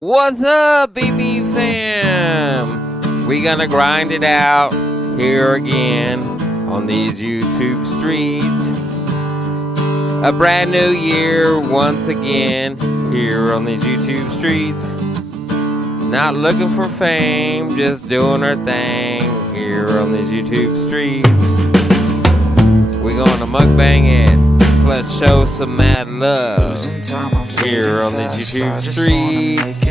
What's up, BB fam? We gonna grind it out here again on these YouTube streets. A brand new year once again here on these YouTube streets. Not looking for fame, just doing our thing here on these YouTube streets. We gonna mukbang it. Let's show some mad love here on these YouTube streets.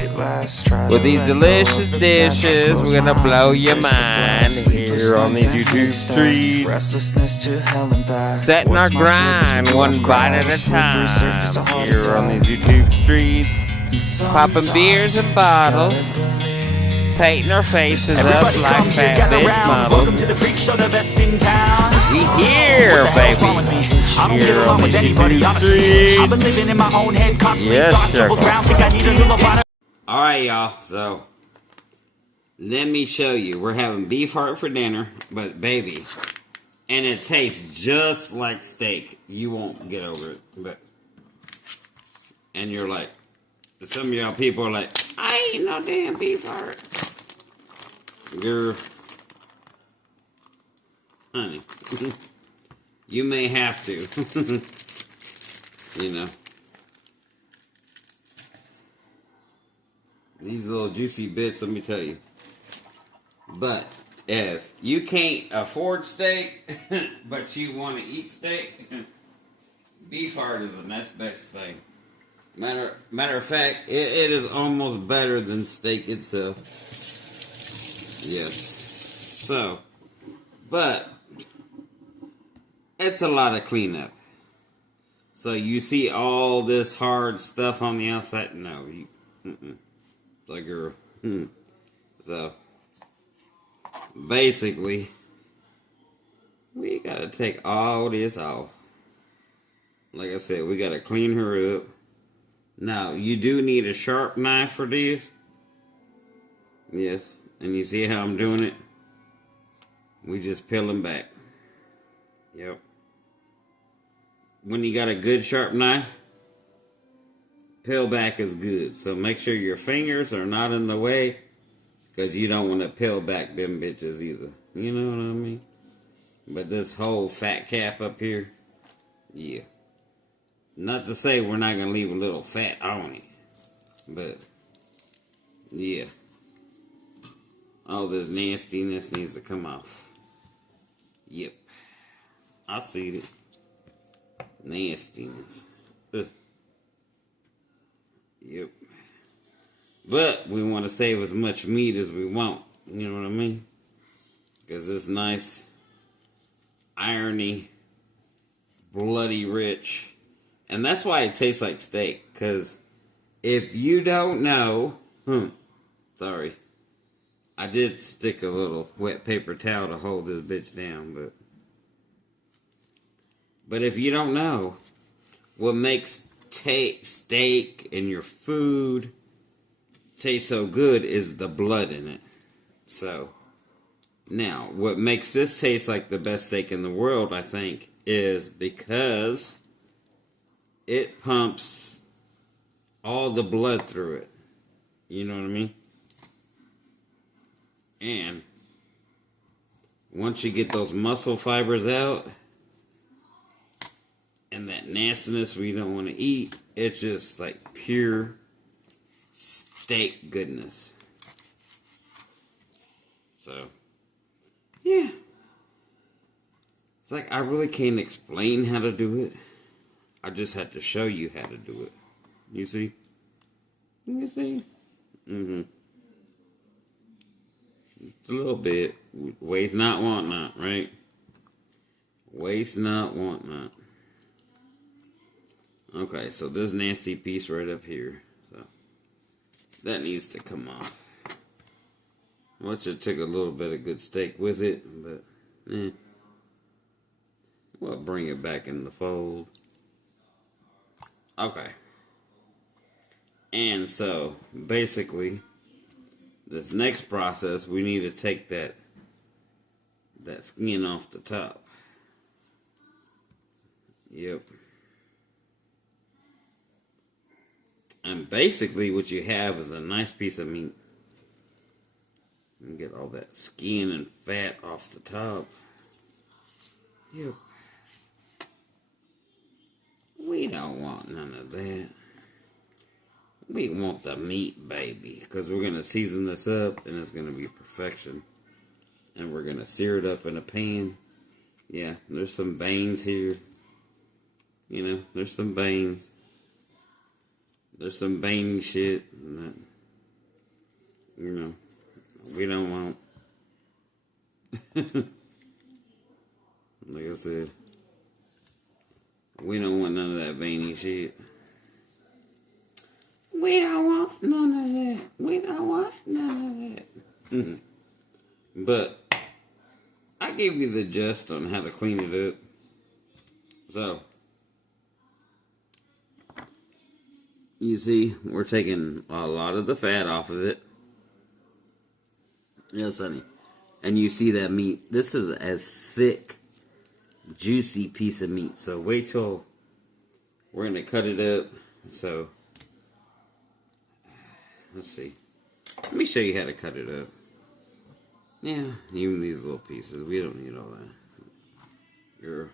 With these delicious dishes, we're gonna blow your mind here on these YouTube streets. Setting our grind one bite at a time here on these YouTube streets. Popping beers and bottles, painting our faces up like fat bitch models. We here, baby. Here on the YouTube streets. I've been living in my own head, constantly yes, Alright, y'all, so let me show you. We're having beef heart for dinner, but baby, and it tastes just like steak. You won't get over it, but and you're like, some of y'all people are like, I ain't no damn beef heart. Girl, honey, you may have to, you know. These little juicy bits, let me tell you. But if you can't afford steak, but you want to eat steak, beef heart is the next best thing. Matter of fact, it is almost better than steak itself. Yes. So, but it's a lot of cleanup. So you see all this hard stuff on the outside? No, like girl. So basically, we gotta take all this off. Like I said, we gotta clean her up. Now, you do need a sharp knife for this. Yes, and you see how I'm doing it? We just peel them back. Yep. When you got a good sharp knife, peel back is good. So make sure your fingers are not in the way, because you don't want to peel back them bitches either. You know what I mean? But this whole fat cap up here, yeah. Not to say we're not going to leave a little fat on it. But, yeah. All this nastiness needs to come off. Yep. I see it. Nastiness. Ugh. Yep. But we want to save as much meat as we want. You know what I mean? Because it's nice, irony, bloody rich. And that's why it tastes like steak. Because if you don't know... sorry. I did stick a little wet paper towel to hold this bitch down. But if you don't know, what makes steak and your food taste so good is the blood in it. So, now, what makes this taste like the best steak in the world, I think, is because it pumps all the blood through it. You know what I mean? And once you get those muscle fibers out and that nastiness we don't want to eat, it's just like pure steak goodness. So, yeah. It's like I really can't explain how to do it. I just had to show you how to do it. You see? You see? Just a little bit. Waste not, want not, right? Waste not, want not. Okay, so this nasty piece right up here. So that needs to come off. Which it took a little bit of good steak with it, but we'll bring it back in the fold. Okay. And so, basically, this next process, we need to take that skin off the top. Yep. And basically what you have is a nice piece of meat. And get all that skin and fat off the top. Yep. We don't want none of that. We want the meat, baby. Because we're going to season this up and it's going to be perfection. And we're going to sear it up in a pan. Yeah, there's some veins here. You know, there's some veins. There's some veiny shit. That, you know, we don't want. Like I said, we don't want none of that veiny shit. We don't want none of that. We don't want none of that. But I gave you the gist on how to clean it up. So, you see, we're taking a lot of the fat off of it. Yes, honey. And you see that meat. This is a thick, juicy piece of meat. So wait till we're going to cut it up. So, let's see. Let me show you how to cut it up. Yeah, even these little pieces. We don't need all that. Girl.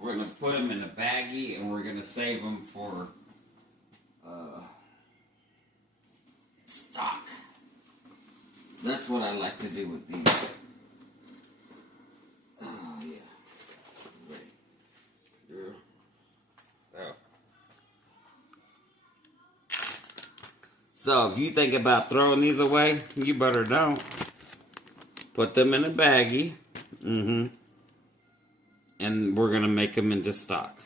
We're going to put them in a baggie and we're going to save them for stock. That's what I like to do with these. Oh, yeah. Wait. Girl. Oh. So, if you think about throwing these away, you better don't. Put them in a baggie. And we're going to make them into stock.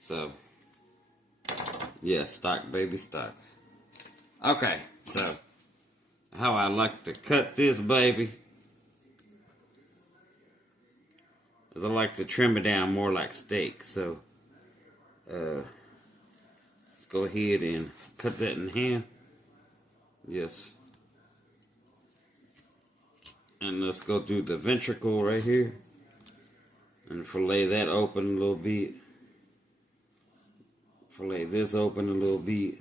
So, yeah, stock, baby, stock. Okay, so, how I like to cut this baby is I like to trim it down more like steak. So, let's go ahead and cut that in hand. Yes. And let's go through the ventricle right here. And fillet that open a little bit. Fillet this open a little bit.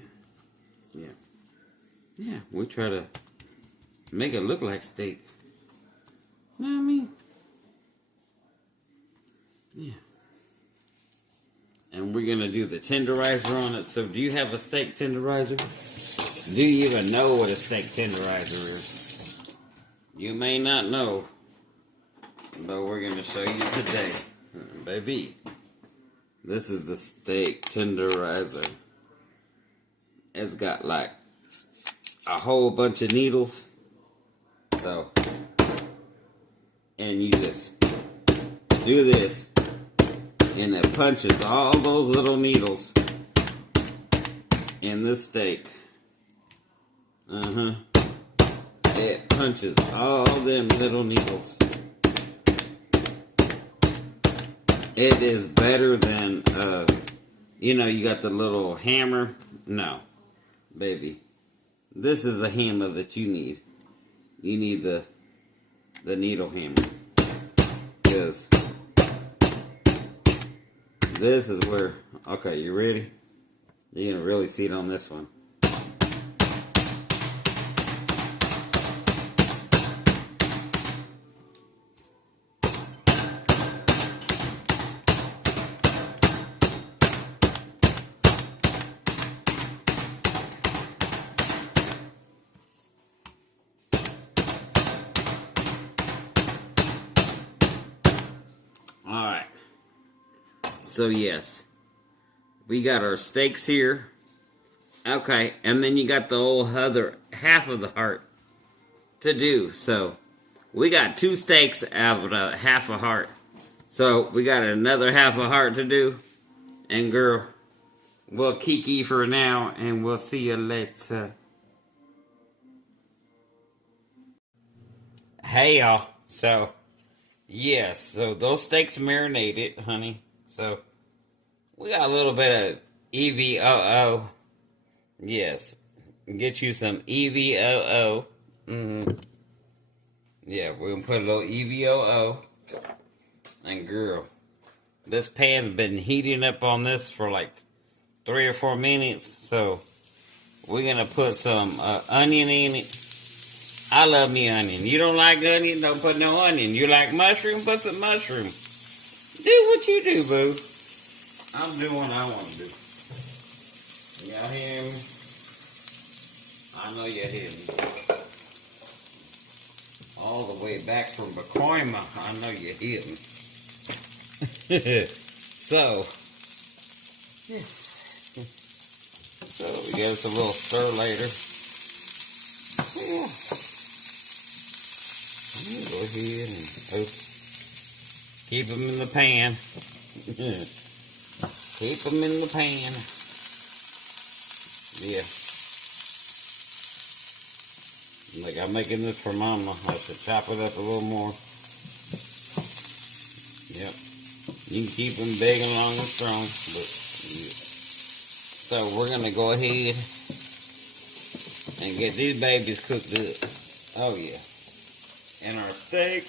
Yeah. Yeah, we try to make it look like steak. You know what I mean? Yeah. And we're going to do the tenderizer on it. So do you have a steak tenderizer? Do you even know what a steak tenderizer is? You may not know. But we're going to show you today. Baby. This is the steak tenderizer. It's got like a whole bunch of needles. So, and you just do this. And it punches all those little needles in this steak. It punches all them little needles. It is better than, you know, you got the little hammer. No, baby. This is the hammer that you need. You need the needle hammer. Because this is where, okay, you ready? You're going to really see it on this one. Alright, so yes, we got our steaks here. Okay, and then you got the whole other half of the heart to do. So, we got 2 steaks out of a half a heart. So, we got another half a heart to do. And girl, we'll kiki for now, and we'll see you later. Hey y'all, so... yes, so those steaks marinated, honey. So, we got a little bit of EVOO. Yes, get you some EVOO. Yeah, we're going to put a little EVOO. And girl, this pan's been heating up on this for like 3 or 4 minutes. So we're gonna put some onion in it. I love me onion. You don't like onion? Don't put no onion. You like mushroom? Put some mushroom. Do what you do, boo. I'm doing what I want to do. Y'all hear me? I know you hear me. All the way back from Pacoima, I know you hear me. So we give us a little stir later. Yeah. Go ahead and keep them in the pan. Keep them in the pan. Yeah. Like I'm making this for Mama. I should chop it up a little more. Yep. You can keep them big and long and strong. But yeah. So we're going to go ahead and get these babies cooked up. Oh yeah. And our steak.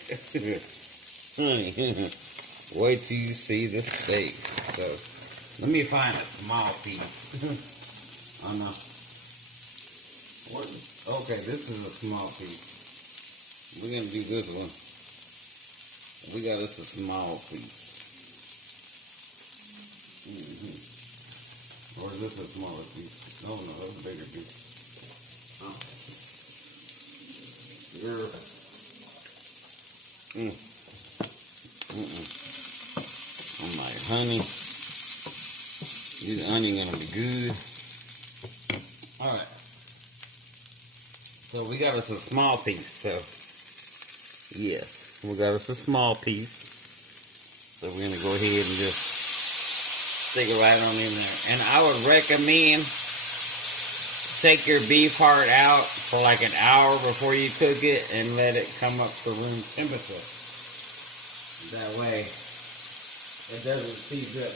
Honey, wait till you see the steak. So let me find a small piece. Oh no. Okay, this is a small piece. We're gonna do this one. We got us a small piece. Or is this a smaller piece? No, that's a bigger piece. Oh. Girl. I'm like, honey, this onion gonna be good. All right. So we got us a small piece. So yes, we got us a small piece. So we're gonna go ahead and just stick it right on in there. And I would recommend take your beef heart out for like an hour before you cook it and let it come up to room temperature. That way it doesn't seize up.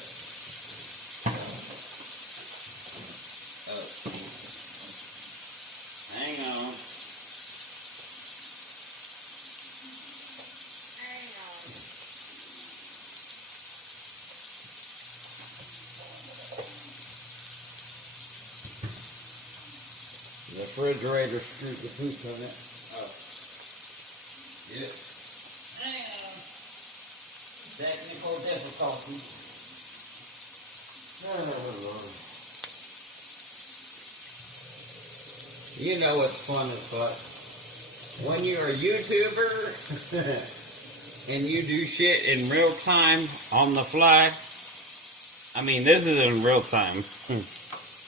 Hang on. The refrigerator screwed the poop on it. Oh. Yep. Hang on. Technical difficulties. Oh, Lord. You know what's fun as fuck? When you're a YouTuber and you do shit in real time on the fly. I mean, this is in real time.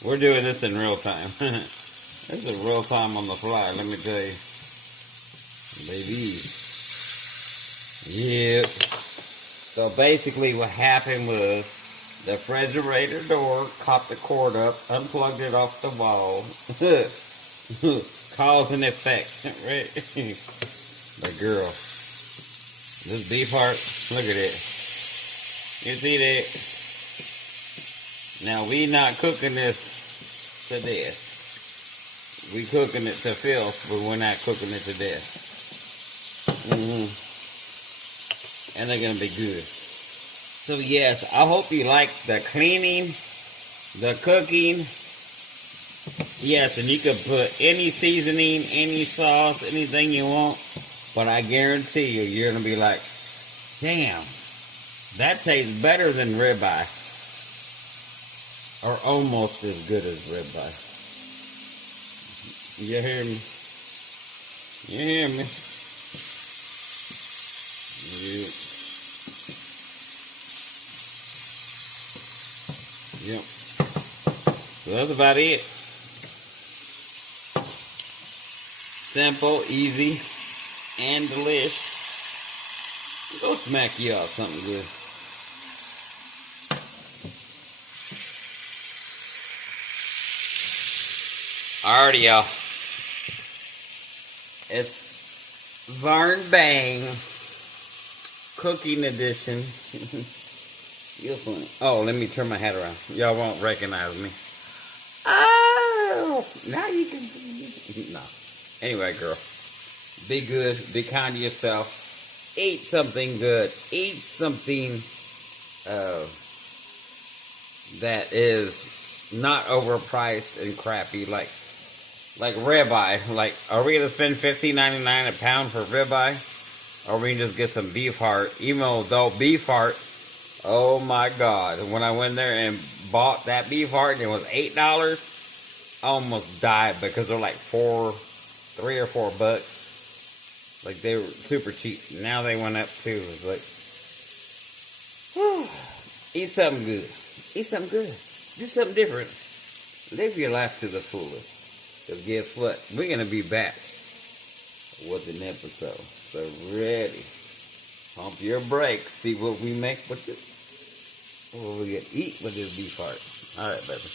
We're doing this in real time. This is real time on the fly, let me tell you. Baby. Yep. So basically what happened was the refrigerator door caught the cord up, unplugged it off the wall. Cause and effect, right? The girl. This beef heart, look at it. You see that? Now we not cooking this to death. We cooking it to filth, but we're not cooking it to death. And they're gonna be good. So yes, I hope you like the cleaning, the cooking. Yes, and you can put any seasoning, any sauce, anything you want. But I guarantee you, you're gonna be like, damn, that tastes better than ribeye. Or almost as good as ribeye. You hear me? You hear me? Yeah. Yep. So that's about it. Simple, easy, and delish. Go smack you out something good. Alrighty, y'all. It's Vern Bang Cooking Edition. You're funny. Oh, let me turn my hat around. Y'all won't recognize me. Oh, now you can. No. Anyway, girl. Be good. Be kind to yourself. Eat something good. Eat something that is not overpriced and crappy, like ribeye. Like, are we gonna spend $15.99 a pound for ribeye, or we can just get some beef heart? Even though beef heart, oh my God! When I went there and bought that beef heart, and it was $8. I almost died because they're like $3 or $4. Like, they were super cheap. Now they went up too. It's like, whew, eat something good. Eat something good. Do something different. Live your life to the fullest. Because guess what? We're going to be back with an episode. So ready. Pump your brakes. See what we make with it. What we going to eat with this beef heart. All right, baby.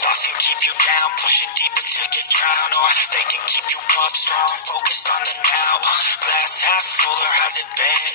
Thoughts can keep you down, pushing deep until you drown, or they can keep you up strong, focused on the now. Glass half full, or has it been